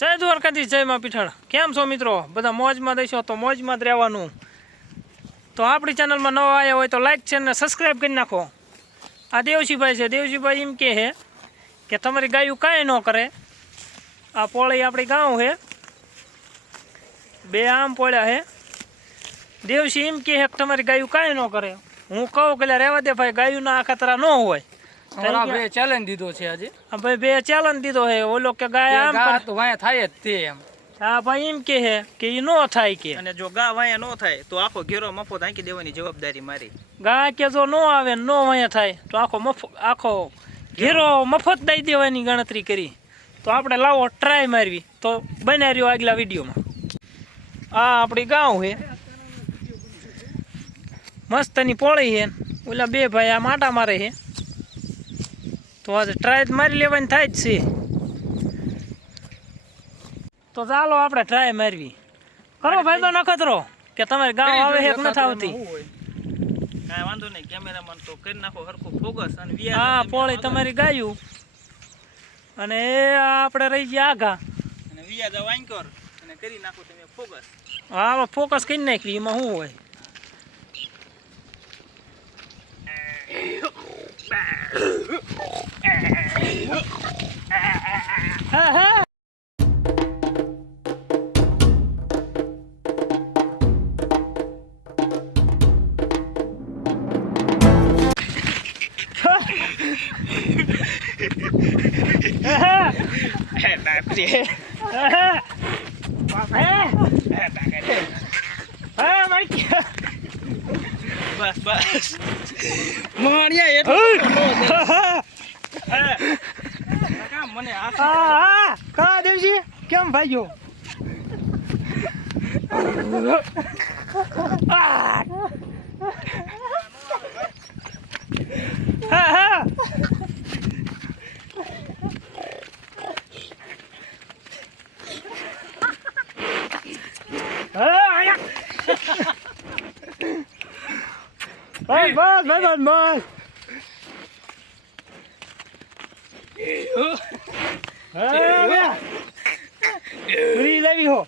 જય દ્વારકાધીશ, જય માં પીઠળ। કેમ છો મિત્રો? બધા મોજમાં દેશો તો મોજમાં જ રહેવાનું। તો આપણી ચેનલમાં નવા આવ્યા હોય તો લાઈક છે ને સબસ્ક્રાઈબ કરી નાખો। આ દેવશીભાઈ છે। દેવશીભાઈ એમ કહે કે તમારી ગાયું કાંઈ ન કરે। આ પોળી આપણી ગાઉં છે, બે આમ પોળ્યા છે। દેવશી એમ કહે કે તમારી ગાયું કાંઈ ન કરે। હું કહું કે રહેવા દે ભાઈ, ગાયુંના આ ખતરા ન હોય। બે ચેલેન્જ દીધો છે આજે। ભાઈ બે ચેલેન્જ દીધો છે। ઓલો કે ગાય આમ તો વાયા થાય જ તે એમ। હા ભાઈ એમ કહે કે એ ન થાય કે, અને જો ગા વાયા ન થાય તો આખો ઘેરો મફત આંકી દેવાની જવાબદારી મારી। ગાય કે જો ન આવે ન વાયા થાય તો આખો ઘેરો મફત દઈ દેવાની ગણતરી કરી। તો આપણે લાવો ટ્રાય મારવી। તો બન્યા રહ્યો આગલા વિડીયોમાં। આ આપણી ગાઉં છે, મસ્તની પોળી છે। ઓલા બે ભાઈ આ માટા મારે છે, તો આજે ટ્રાય મારી લેવાની થાય જ છે। તો ચાલો આપણે ટ્રાય મારવી। કરો ભાઈ તો નખતરો કે તમારે ગામ આવે છે કે નથી આવતી। કાંઈ વાંધો નહીં, કેમેરામેન તો કરી નાખો હરખું ફોકસ। અને હા પોળી તમારી ગાયું અને આપણે રહી ગયા આઘા, અને વિયાદા વાંકર અને કરી નાખો તમે ફોકસ। હા ફોકસ કરી નાખવી, એમાં શું હોય। હા હા બસ બસ મને કા દેવજી કેમ ભાગ્યો? બસ બસ બસ બસ ફ્રી લેવી હો।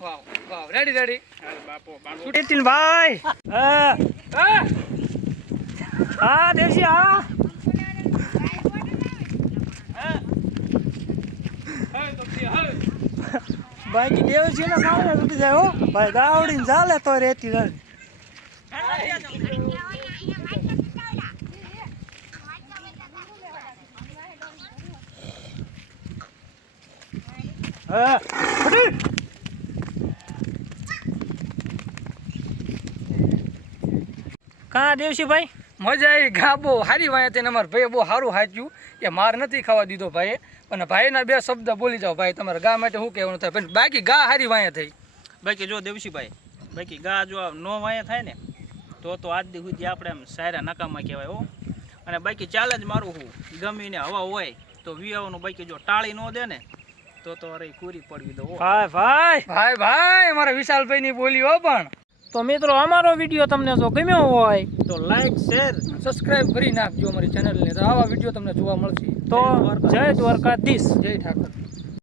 વાવ વાવ, રેડી રેડી બાપો બાપો નીતિન ભાઈ, હા હા દેવજી હા બાકી દેવજી ને મારે તૂટી જાય હો ભાઈ। ગાવડીને ચાલે તો રેતી રહે। હા કા દેવશી ભાઈ મજા આવી। ગા બહુ સારી વાયા તેને અમારા ભાઈએ બહુ સારું હાચ્યું કે માર નથી ખાવા દીધો ભાઈએ। અને ભાઈના બે શબ્દ બોલી જાઓ ભાઈ, તમારા ગા માટે શું કહેવાનું થાય? પણ બાકી ગા સારી વાયા થઈ। બાકી જો દેવશીભાઈ, બાકી ગા જો નો વાયા થાય ને તો આજ દી સુધી આપણે એમ સાયરા નકામા કહેવાય હો। અને બાકી ચેલેન્જ મારું હું ગમીને હવા હોય તો વિયાવાનું, બાકી જો ટાળી ન દે ને તો અરે પૂરી પડવી દો ભાઈ ભાઈ ભાઈ ભાઈ અમારા વિશાલભાઈની બોલી હો। પણ તો મિત્રો અમારો વિડીયો તમને જો ગમ્યો હોય તો લાઈક શેર સબસ્ક્રાઇબ કરી નાખજો અમારી ચેનલને। તો આવા વિડીયો તમને જોવા મળશે। તો જય દ્વારકાધીશ, જય ઠાકોર।